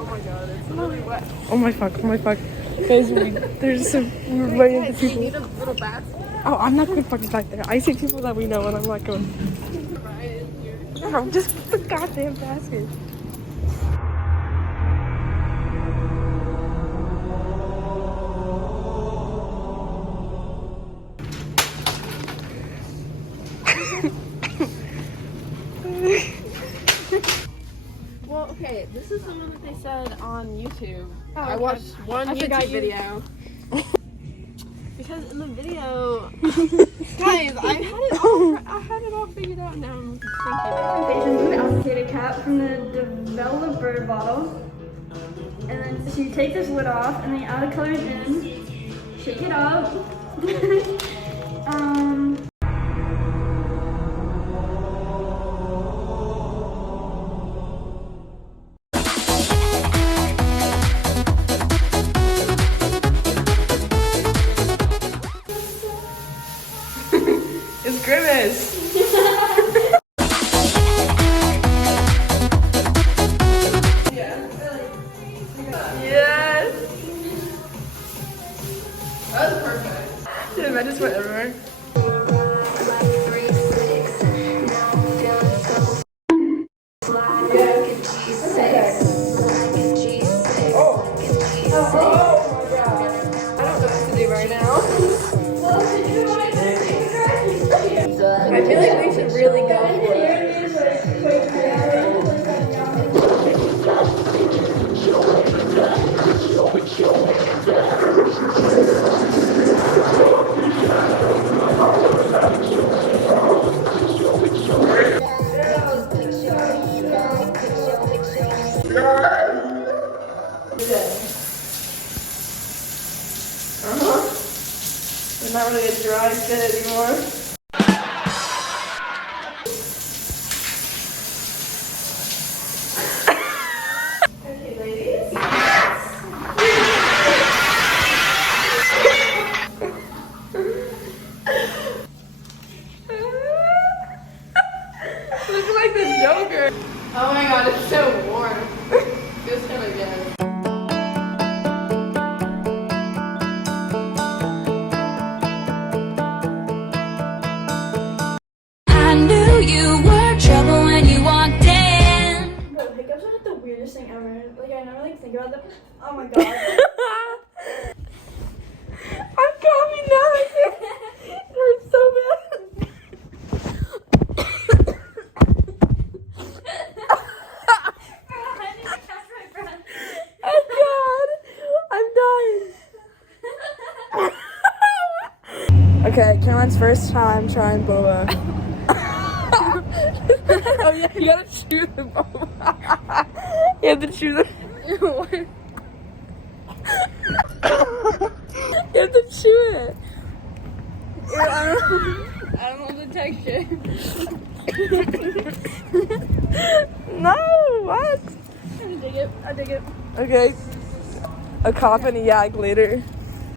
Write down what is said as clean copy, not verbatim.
Oh my god, it's really wet. Oh my fuck. Guys, there's some random people. You need a little basket. Oh, I'm not going fucking back there. I see people that we know and I'm not going. No, just put the goddamn basket. Well, okay, this is the one that they said on YouTube. Oh, I watched one YouTube video. Because in the video, guys, I had it all figured out now. I'm thinking. Presentations with an applicator cap from the developer bottle. And then so you take this lid off and then you add the colors in, shake it up. It's Grimace. Yes. That was perfect. Dude, I just went everywhere. I feel like we should really go for it. We're not really a dry fit anymore. Okay, ladies. Looking like the Joker. Oh my god, it's so warm. Feels kind of good. You were trouble when you walked in. Bro, hiccups are like the weirdest thing ever. Like I never like think about them. Oh my god. I'm coming now. It hurts so bad. Oh god, I'm dying. Okay, Caroline's first time trying boba. Oh yeah, you gotta chew the boba. You have to chew the. You have to chew it. I don't know the texture. No, what? I dig it. Okay. A cough and a yak later.